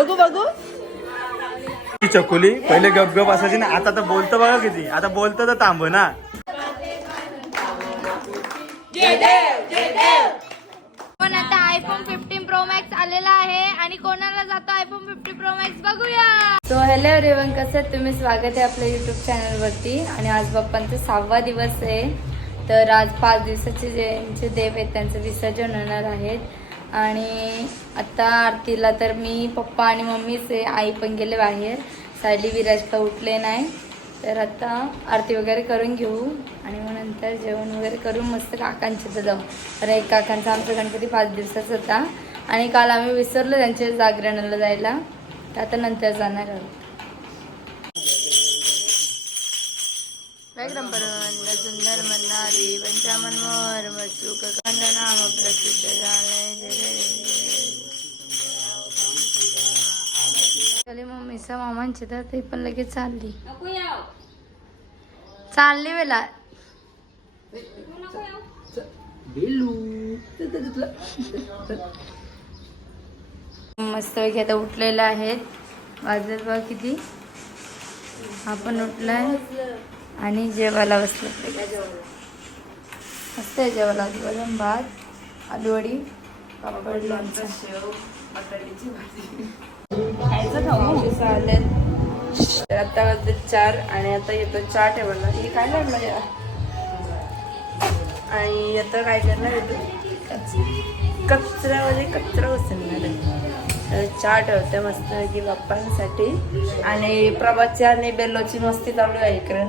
बघू बघू. चकुली पहिले गपगप असायची ना, आता तर बोलतो बघा किती. आता बोलतो तर थांब ना. पण आता आयफोन 15 प्रो मॅक्स आलेला आहे आणि कोणाला जातो आयफोन 15 प्रो मॅक्स बघूया. सो हॅलो एव्हरीवन, कसं आहे तुम्ही? स्वागत आहे आपल्या युट्यूब चॅनलवरती. आणि आज बाप्पांचा 6वा दिवस आहे. तर आज 5 दिवसाचे जे देव आहेत त्यांचं विसर्जन होणार आहेत. आणि आता आरतीला तर मी, पप्पा आणि मम्मीच आहे. आई पण गेले बाहेर. सायली विराज तर उठले नाही. तर आता आरती वगैरे करून घेऊ आणि मग नंतर जेवण वगैरे करून मस्त काकांच्या इथं जाऊ. तर एक काकांचा आमचा गणपती 5 दिवसाचा होता आणि काल आम्ही विसरलो त्यांच्या जागरणाला जायला. तर आता नंतर जाणार आहोत. सुंदर म्हणणारी पंचामन मसूक खंड नाम प्रसिद्ध झाले. मम्मीचा मामांची तर ते पण लगेच चालली वेळा. मस्त पैकी आता उठलेला आहेत. वाजत बघ किती. आपण उठलाय आणि जेवायला बसलो. मस्त आहे जेवायला. वरण भात, आलूवडी, पापड, लोणचं, बटाट्याची भाजी खायचं खाऊ चालेल. तर आता वाजले 4 आणि आता येतो चहा ठेवायला. हे काय लागलं यार. आणि आता काय करणार येतो कचऱ्यामध्ये कचरा उचलणार आहे. चहा ठेवते मस्त की बाप्पांसाठी. आणि प्रभातची आणि बेल्लोची मस्ती चालू आहे इकडे.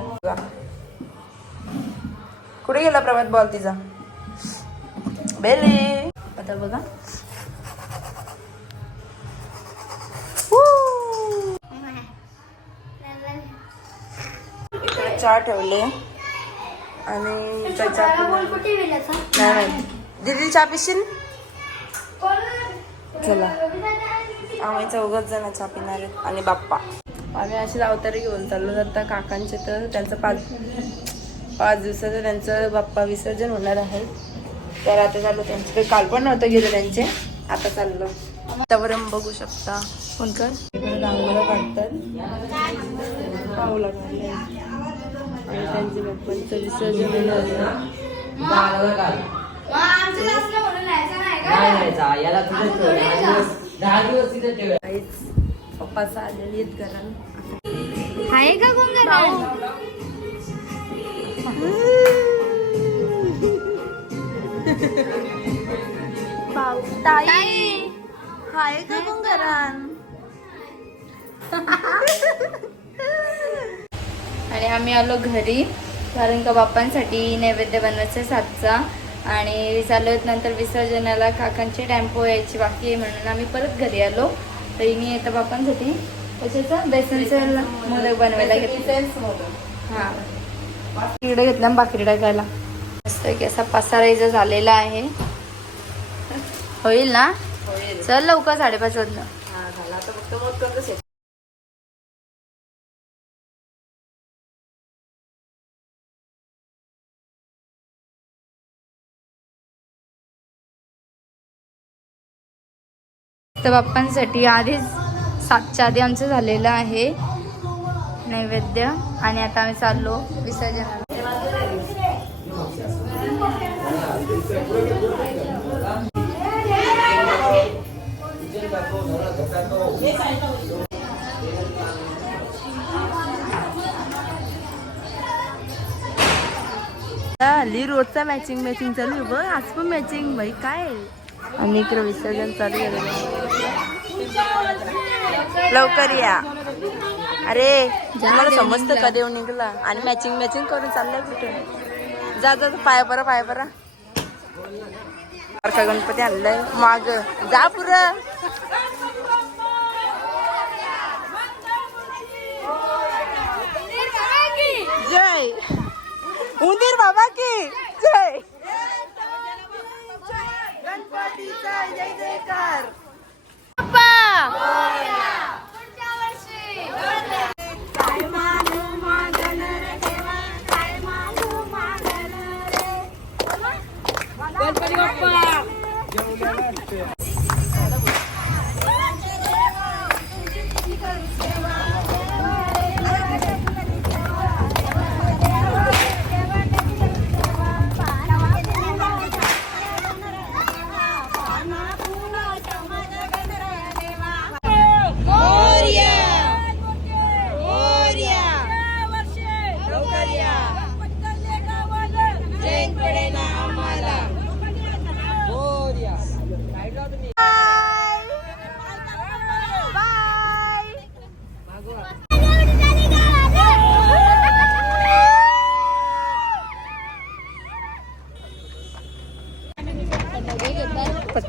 कुठे गेला प्रभात? बॉल तिचा बेली. आता बघा इकडे चहा ठेवले आणि दीदी चहा पिशील? चला आम्ही 4 जण चहा पिणार आहेत आणि बाप्पा. आम्ही अशी अवतारी घेऊन चाललो जाता काकांचे. तर त्यांचं 5 दिवसाचं त्यांचं बाप्पा विसर्जन होणार आहे. तर आता चाललो त्यांच्याकडे. काल पण नव्हतं गेलं त्यांचे. आता चाललो. त्यावरून बघू शकता कोणकर इकडे रांगोळ्या काढतात. पाहू लागले आणि त्यांचे बाप्पांचं विसर्जन होणार. पप्पाचा आलेली आहेत घरात. आहे का कोण ताई हाय का कोण घरात? आणि आम्ही आलो घरी कारण का बाप्पांसाठी नैवेद्य बनवायचा 7चा. आणि चालू नंतर विसर्जनाला काकांची टेम्पो यायची बाकी आहे म्हणून आम्ही परत घरी आलो. तर हिने येतं बाप्पांसाठी कशाचा बेसनचा मोदक बनवायला घेतला. हां इकडे घेतला भाकरी टाकायला. मस्त की असा पसारायचा झालेला आहे. होईल ना? चल लवकर 5:30 वाजलं. तर बाप्पांसाठी आधीच 7च्या आधी आमचं झालेलं आहे नैवेद्य. आणि आता आम्ही चाललो विसर्जनाला. हल्ली रोजचा मॅचिंग चालू आहे बघ. आज पण मॅचिंग बाई काय. आणि इकडे विसर्जन चालू आहे. लवकर या. अरे मला समजतं कधी येऊन निघला आणि मॅचिंग करून चाललंय कुठे. जा पाय बरा का गणपती आणलाय माग. जा पुरं. जय उंदीर बाबा की जय. गणपतीचा जय जयकार. गणपती बाप्पा.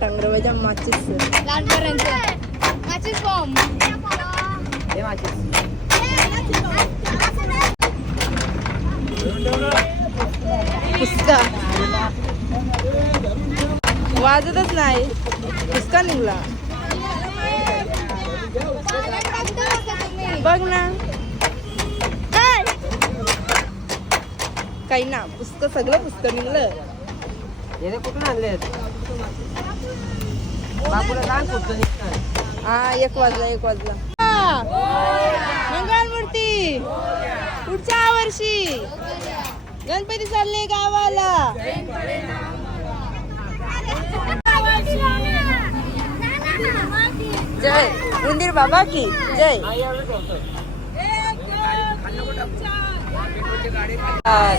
टांगरवाच्या माचीस लहानपर्यंत माचीस बॉम्ब. पुस्का वाजतच नाही. पुस्का निघला बघ ना. काही ना पुस्तक सगळं पुस्तक निघलं. कुठून आणले बापूला काय कुठं निघतात. हा 1 वाजला. मंगल मूर्ती पुढच्या वर्षी गणपती चालले गावाला. जय उंदीर बाबा की जय.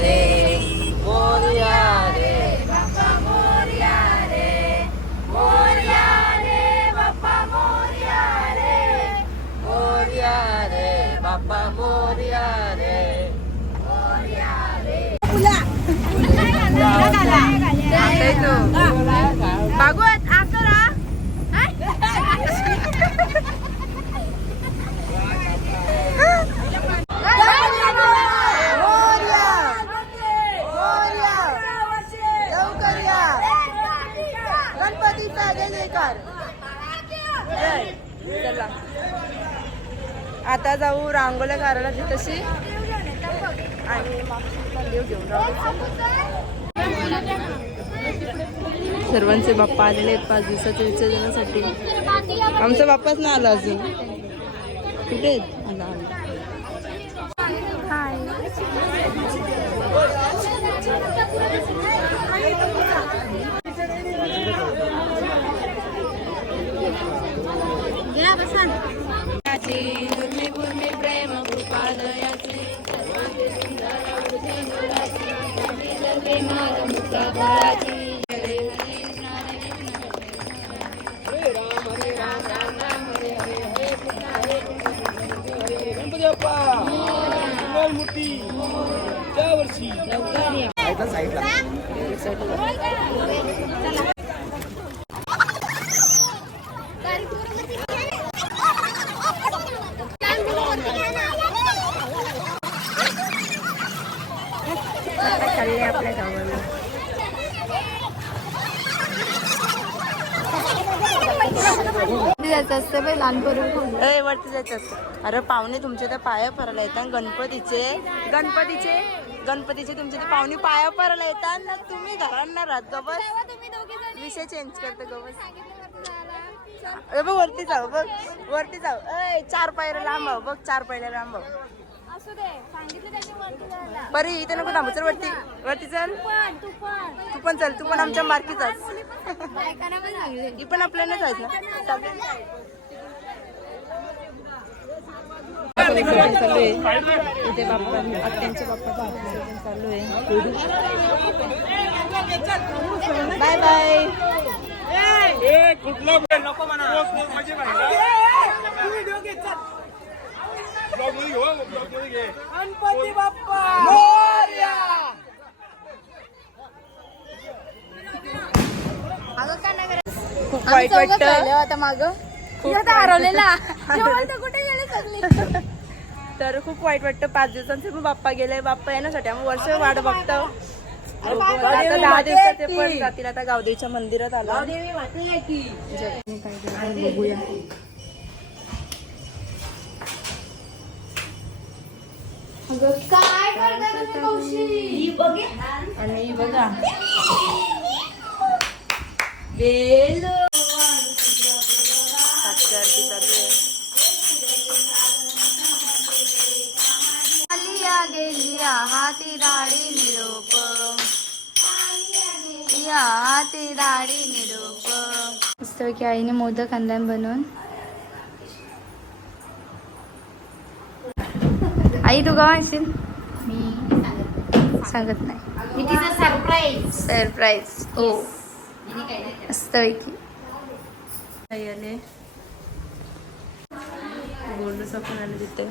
रे मोरया रे बाप्पा मोरया रे मोरया रे बाप्पा मोरया रे मोरया रे बाप्पा मोरया रे मोरया रे. भागवत आकरा गणपतीचा जयकार. चला आता जाऊ रांगोळ्या काढायला तिथशी आणि देव घेऊन सर्वांचे बाप्पा आलेले आहेत 5 दिवसाच्या विसर्जनासाठी. आमचा बाप्पाच नाही आला अजून. कुठे आहेत? आला. आपल्या गावाला जायचं असतं बाई लहानपर्यंत. वरती जायचं असतं. अरे पाहुणे तुमचे त्या पाया परायला येतात. गणपतीचे तुमचे ते पाहुणे पाया परायला येतात ना. तुम्ही घरांना राहत ग बस. विषय चेंज करतो ग बस. अरे बघ वरती जाऊ. बघ वरती जाऊ. 4 पायऱ्या लांब आहो. बघ 4 पायऱ्या लांब आहो. परी इथे नको थांबू. चल वरती चल. तू पण चल. तू पण आमच्या मार्कीचाच. ही पण आपल्याला जायच ना. चालू आहे इथे बाप्पा आत्यांच्या बाप्पाचं विसर्जन चालू आहे. Bye bye. गणपती बाप्पा खूप वाईट वाटतं. आता माग हरवलेला कुठे गेले सगळे. तर खूप वाईट वाटतं. 5 दिवसांचे पण बाप्पा गेले. बाप्पा येण्यासाठी आम्ही वर्ष वाट बघतो. आता 10 दिवसाचे पण जातील. आता गावदेवीच्या मंदिरात आलो. बघूया. काय आणि बघा गेलिया हाती दाढी निरोप. या हाती दाढी निरोप. मस्त की आईने मोदक आणला बनवून. आई तू गाव आणशील? मी सांगत नाही. सरप्राईज. हो मस्त पैकी. गोल्डचा पण आले तिथे.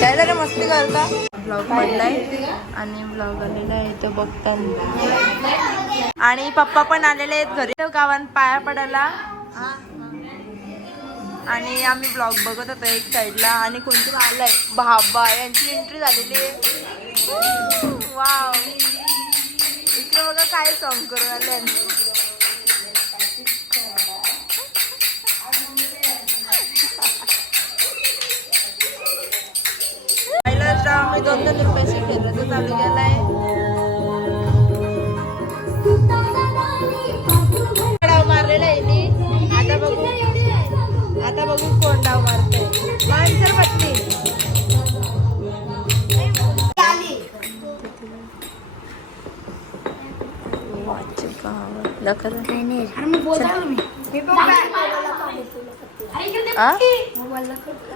काय झालं मस्ती करता. ब्लॉग पडलाय आणि ब्लॉग आलेला आहे तो बघता. आणि पप्पा पण आलेले आहेत घरी गावात पाया पडायला. आणि आम्ही ब्लॉग बघत होतो एक साईडला आणि कोणतरी आलाय बाबा यांची एंट्री झालेली आहे. वाव इकडे बघा काय सॉंग करून आले. पहिलाच आम्ही 2-2 रुपयाची खेळत चालू गेलाय. डाव मारलेला आहे नी. आता बघू कोण डाव मारतोय. माणसर पत्नी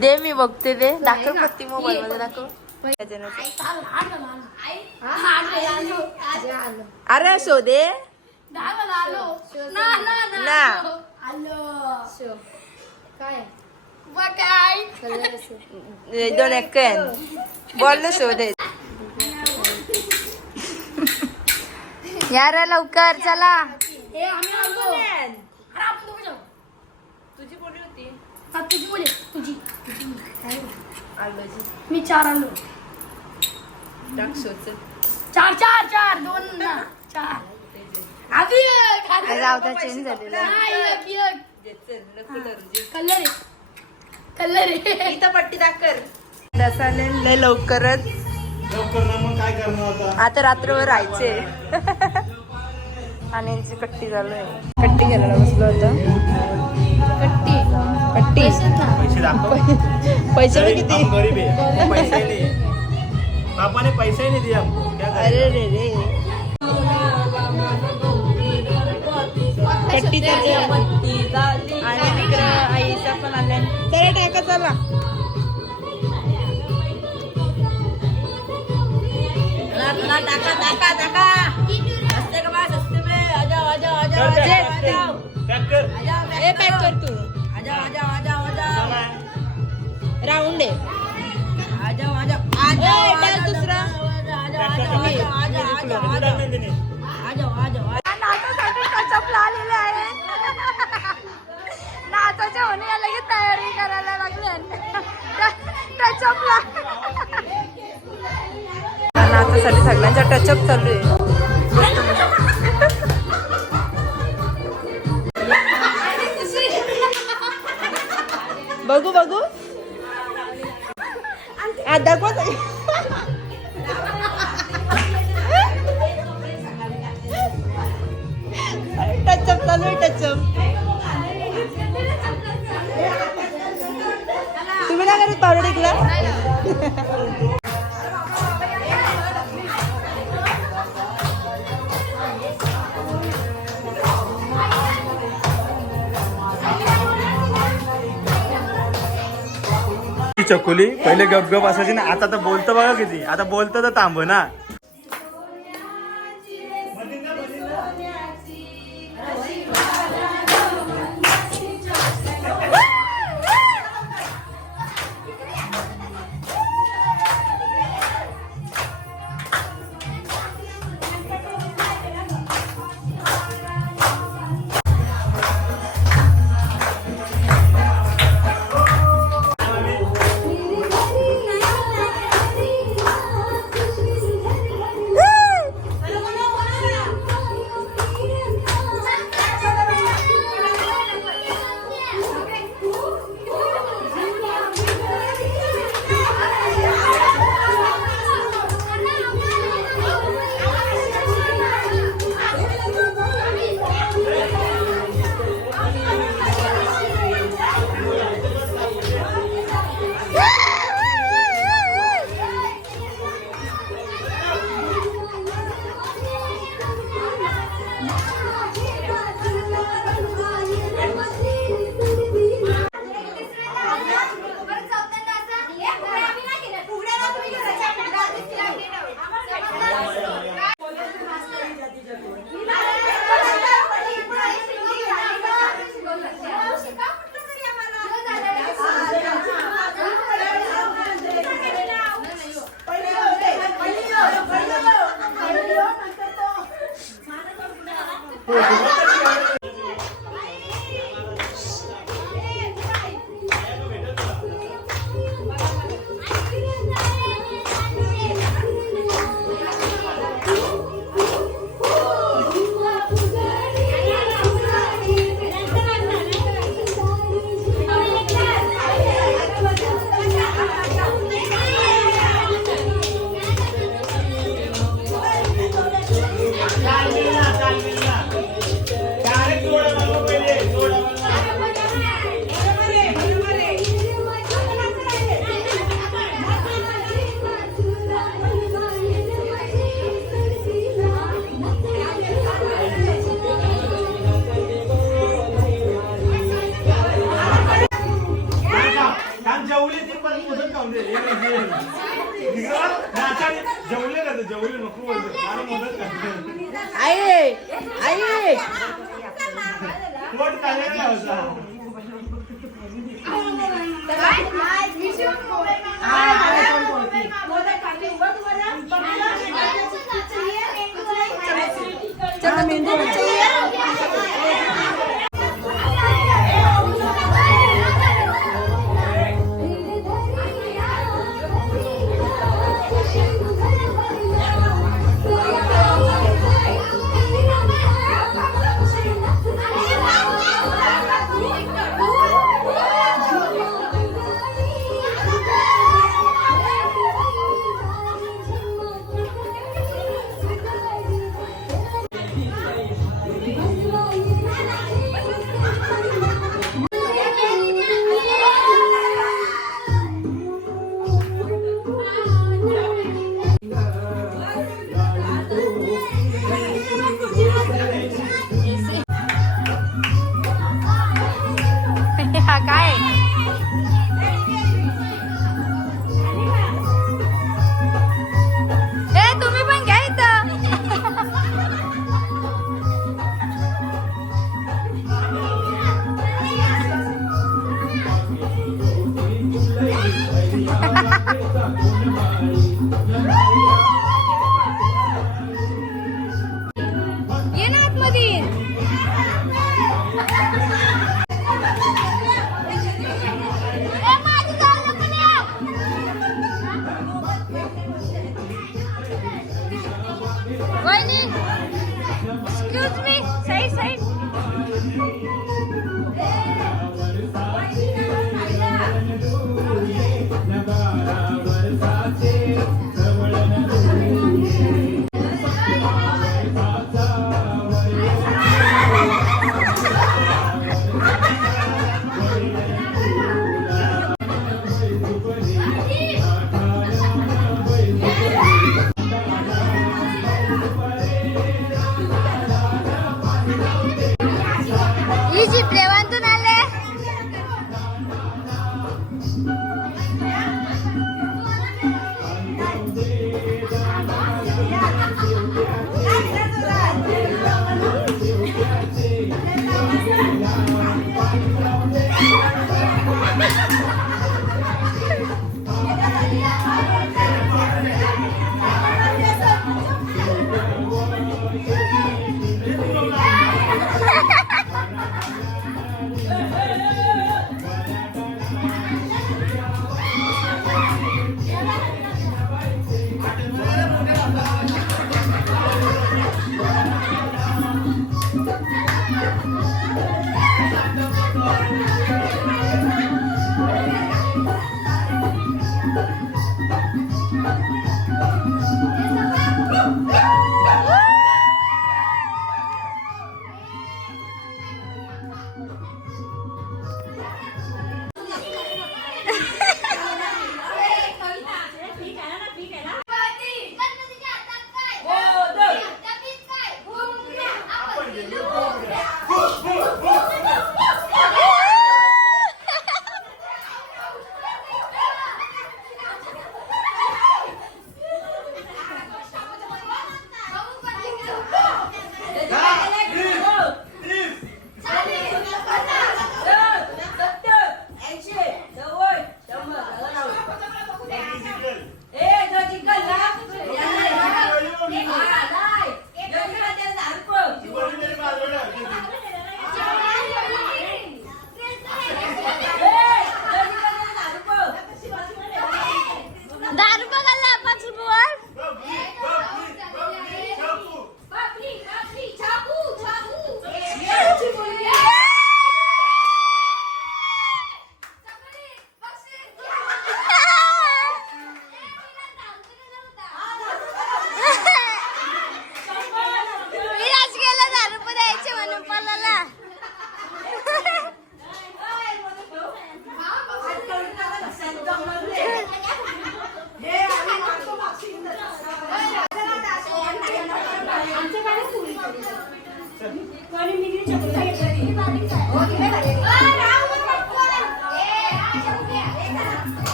दे मी बघते. दे दाखव पत्ती मोबाईल मध्ये दाखव. अरे शो दे ना. दोन एक बोल शो दे यार लवकर चला. तुझी बोली होती. तुझी बोले तुझी मी 4 आलो. टाक शोच 4 4 4 2 ना 4 आधी रावता चेंज झालेला. कलर कलर इथं पट्टी दाखर. चालेल लय लवकरच. मग काय करणार आता रात्रभर राहायचे. आणि यांची कट्टी चालू आहे. कट्टी घ्यायला बसलो होतं. कट्टी पैसे दाखव. पैसे किती. गरीब आहे पैसे नाही. बापाने पैसे नाही दिया हमको. क्या करें? अरे रे रे कट्टी चालली आणि तिकडे आईचा पण आलाय. चला टाका चला. टाका टाका टाका. असते का बस असते बे. आजाओ आजाओ आजाओ आजाओ. पॅक कर. ए पॅक कर तू. आजाओ आजाओ आजाओ आजाओ. राऊंड आहे. आजाओ आजाओ आजाओ. टाक दुसरा. आजाओ आजाओ आजाओ आजाओ आजाओ. नाचासाठी टचअपला आलेले आहे. नाचाच्या होणे लगेच तयारी करायला लागले. टचअपला नाचासाठी सगळ्यांचा टचअप चालू आहे. बघू बघू दाखवत. टचअप चालू आहे. टचअप तुम्ही ना करत पावडर टिकला. चकुली पहिले गपगप असायची ना. आता तर बोलतो बघा किती. आता बोलतो तर थांब ना. जेवले ना जेवले नको बोलतो मला मदत करते आई आई पोट काढलेला होता चलो मेहंदी चाहिए काय तुम्ही पण घ्या इथं ये ना आतमध्ये एक्सक्यूज मी साईड साईड ही चित्रेवांतून आले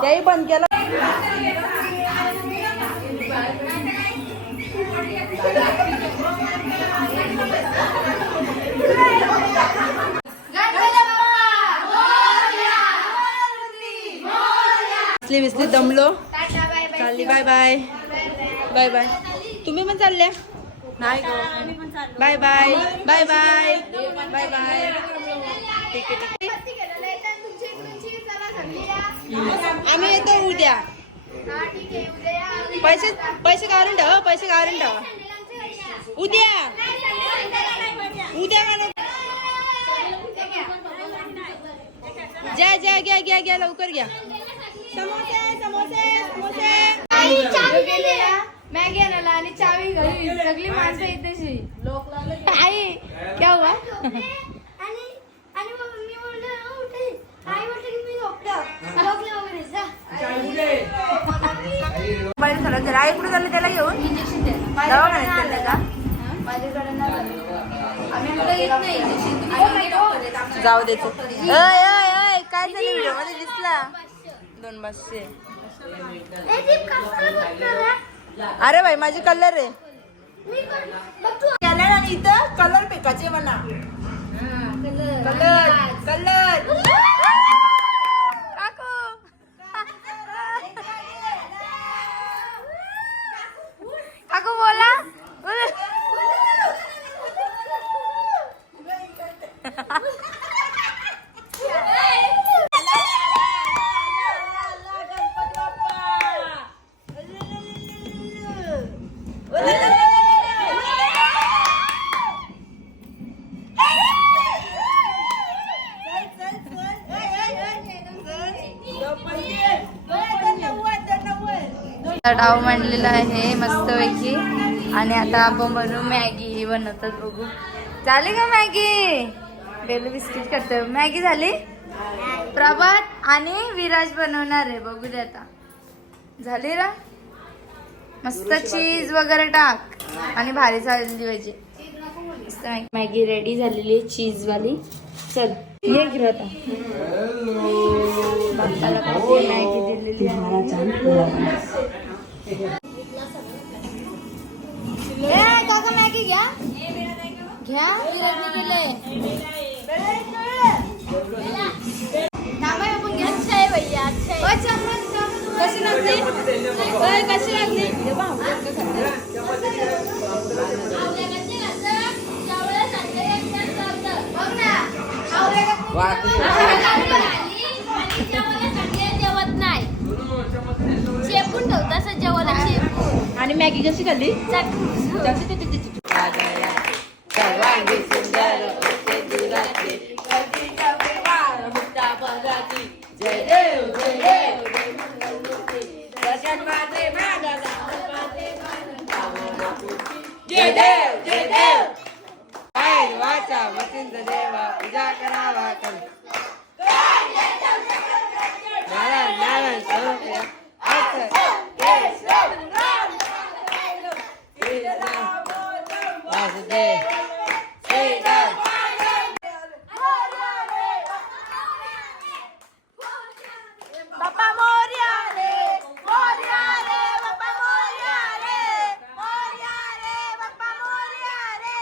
त्याही बंद केलं. विसली विसली दमलो. चालली. Bye bye bye bye. तुम्ही पण चालले? नाही गो. Bye bye bye bye bye bye. ठीक आहे ठीक आहे. आम्ही येतो उद्या. पैसे पैसे काढून ठेवा. पैसे काढून ठेवा. उद्या उद्या का ज्या ज्या घ्या घ्या घ्या लवकर घ्या. समोसे समोसे समोसे. मॅगी आणायला आणि चावी घरी. सगळी माणसं इथे आई क्या हुआ? आई कुठे चालले त्याला घेऊन? इंजेक्शन द्या. दवाखान्यात चालले का? माझ्याकडे आम्ही कुठे येत नाही. जाऊ देतो. काय झालं व्हिडिओ मध्ये दिसला? 200. अरे भाई माझे कलर आहे. आणि इथं कलर फेकायचे म्हणा. Colour colour. काकू बोला. डाव मांडलेला आहे मस्तपैकी आणि आता आपण बनवू मॅगी बनवतात बघू. झाली का मॅगी? बेलू बिस्किट करतोय. मॅगी झाली. प्रभात आणि विराज बनवणार आहे बघू दे आता. झाली ना मस्त चीज वगैरे टाक आणि भारी झालेली पाहिजे मस्त. मॅगी रेडी झालेली आहे चीज वाली. चल ये घेऊ आता. बाप्पाला पाठी मॅगी दिलेली आहे. काका मॅगी घ्या घ्या. विराजने केलंय. आपण घ्या. अच्छा आहे भैया अच्छा आहे. कशी लागली कशी लागली? जेवत नाही चेपून ठेवत असं जेवण. आणि मॅगी कशी खाल्ली? जय देव जय देव. काय वाचा वसिंद देवा पूजा करावा कर. नारायण नारायण स्वरूप वासुदेव श्रीराम. बाप्पा मोरया रे मोरया रे बाप्पा मोरया रे मोरया रे बाप्पा मोरया रे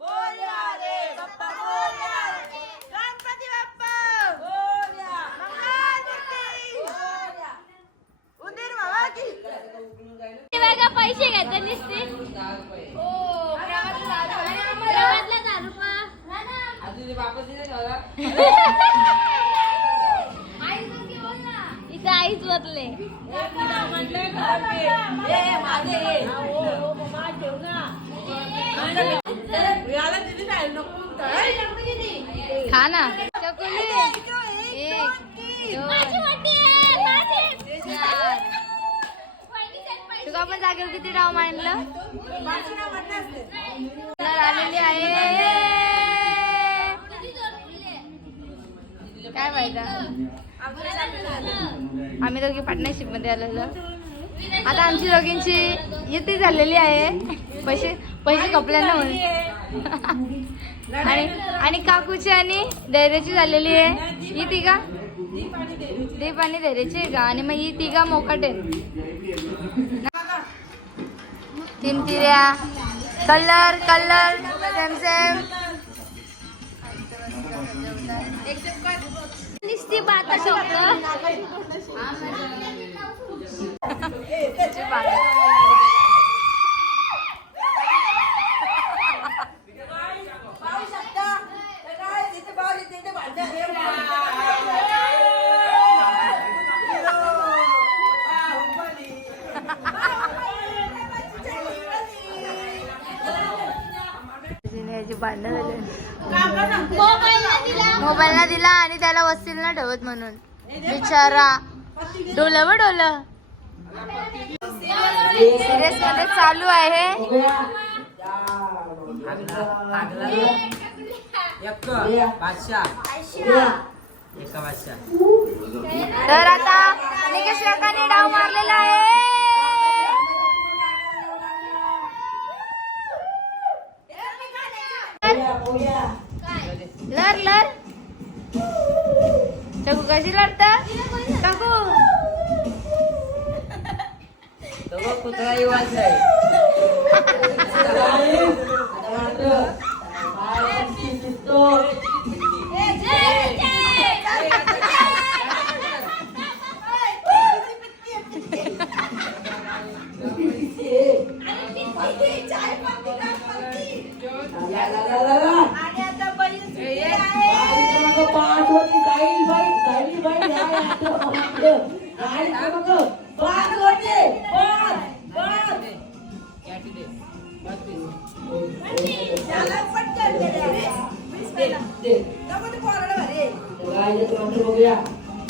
मोरया रे बाप्पा मोरया रे. गणपती बाप्पा मोरया. मंगळागौरी मोरया. उंदीर मामा की बघा पैसे घेते निसते. हो प्रवासला 10 रुपये. अजून वापस दिले का? इथं आईच बदले. खा ना चकुली. 1 2 4. तुका पण जागेवर किती डाव मांडलं? आलेली आहे काय माहिती. आम्ही दोघी पार्टनरशिप मध्ये आलेलो. आता आमची दोघींची युती झालेली आहे. पैसे कपल्यांना म्हणून. आणि काकूची आणि धैर्याची झालेली आहे. ही तिघा दीप आणि धैर्याची आहे का? आणि मग ही तिघा मोकाट आहेत. 3 तिऱ्या कलर सेम सेम. नुसती बात मोबाईलला दिला आणि त्याला वस्तीला ना ठेवत म्हणून बिचारा. डोलं व डोलं सिरियस मध्ये चालू आहे. तर आता निकेश काकांनी डाव मारलेला आहे. लर चकू कशी लढता काकू? कुत्राही वाजलाय.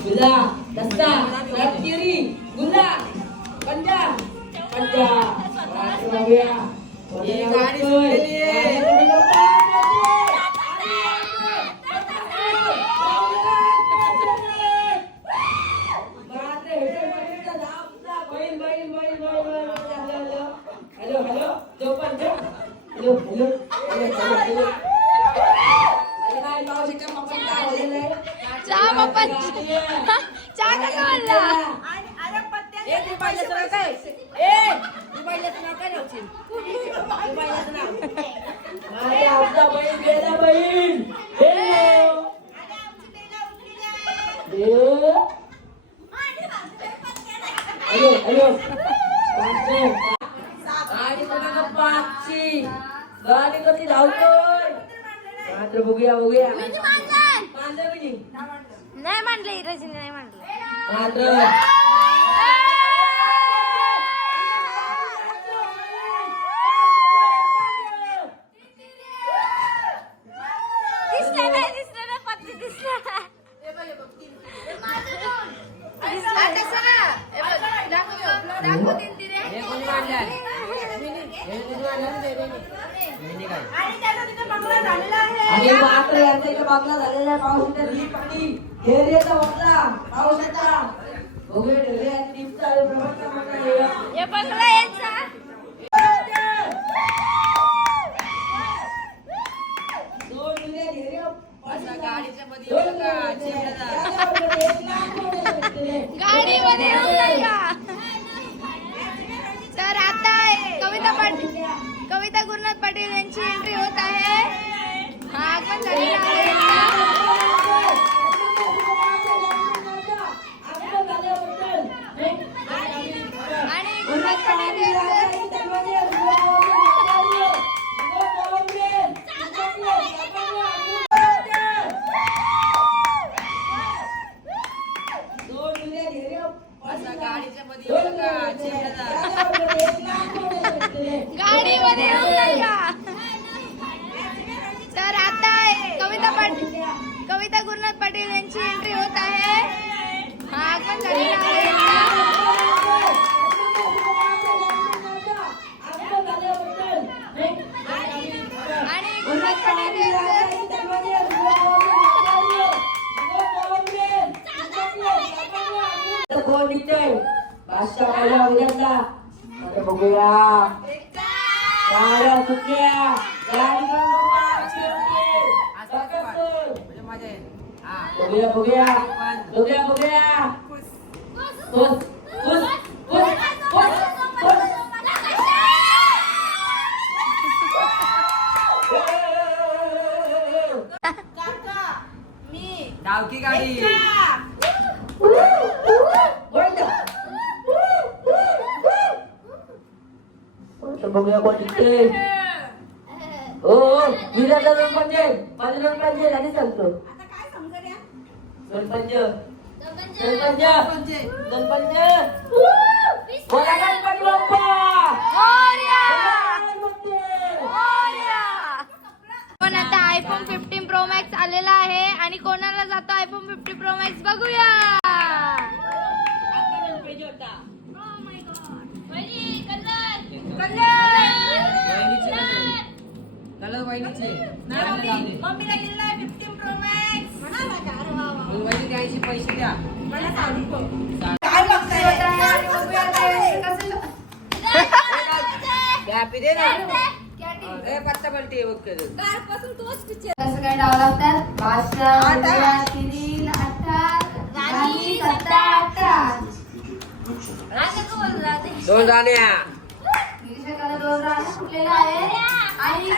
गुल्ला दस्ता गुल्ला पंजा चहा पप्पा चहा कसा म्हणला गाडी कशी धावतोय मात्र बघूया बघूया नाही म्हणलं रजनी नाही म्हणलं मात्र दिसला नाही पत्ती दिसला आणि मात्र यांचा इथे बांगला झालेला आहे पावसाच्या दिवशी घेरेचा बंगला पावसाचा बघूया ढेरे आणि टीमचा प्रभातचा बंगला हे बंगला यांचा गाडीमध्ये तर आता कविता गुरुनाथ पाटील यांची एंट्री होत आहे हा आगमन झालेला आहे आणि गुरुनाथ पाटील गाडीमध्ये तर आता कविता गुरुनाथ पाटील यांची एंट्री होत आहे हा आगमन झालेला आहे आणि गुरुनाथ पाटील कोण निघते बादशाह पहिला उद्याचा आता बघूया गाड्या चुक्या गाडी बघूया बघूया बघूया बघूया पुस पुस पुस पुस डावकी गाडी बघूया कोण जिंकते हो विराचा सरपंच माझे सरपंच आणि सांगतो सरपंच सरपंच सरपंच बोला गणपती बाप्पा पण आता आयफोन 15 प्रो मॅक्स आलेला आहे आणि कोणाला जातो आयफोन 15 प्रो मॅक्स बघूया कलर वहिनीचे मम्मीला गेलाय 15 प्रो मॅक्स वहिनी द्यायचे पैसे द्या काय बघताय कॅपी दे ना ए कच्चा बलटी बघ के कसं काय डाव लागतात 5 3 8 दोन राण्या दोन रान फुटलेला आहे आणि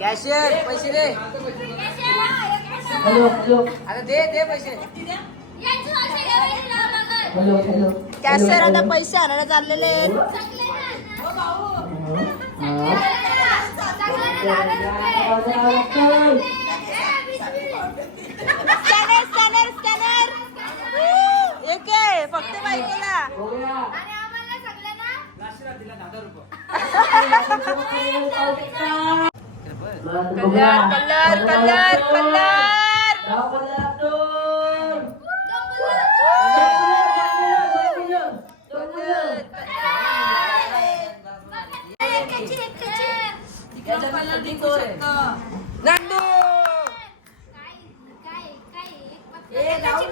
कॅशियर पैसे दे हॅलो हॅलो आता दे पैसे हॅलो हॅलो कॅशियर आता पैसे आणायला चाललेले फक्त बायकोला कलर कलर कलर कलर डाव कलर लागतो. नांदू राहुल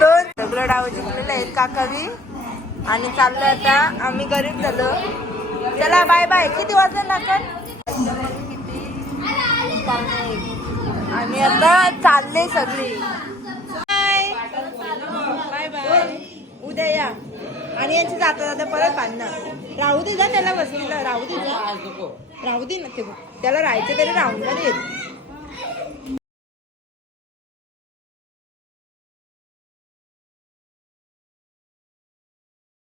दोन सगळं डाव जिंकलेले आहेत काकावी आणि चाललोय आता आम्ही गरीब झालो. चला बाय बाय. किती वाजता नाकन आणि आता चालले सगळी. Bye bye bye. उद्या या आणि यांची जाता जाता परत बांधणं. राहू दे जा त्याला बसलेलं. राहू दे जा. राहू दे ना ते त्याला राहायचं तरी राहून देत.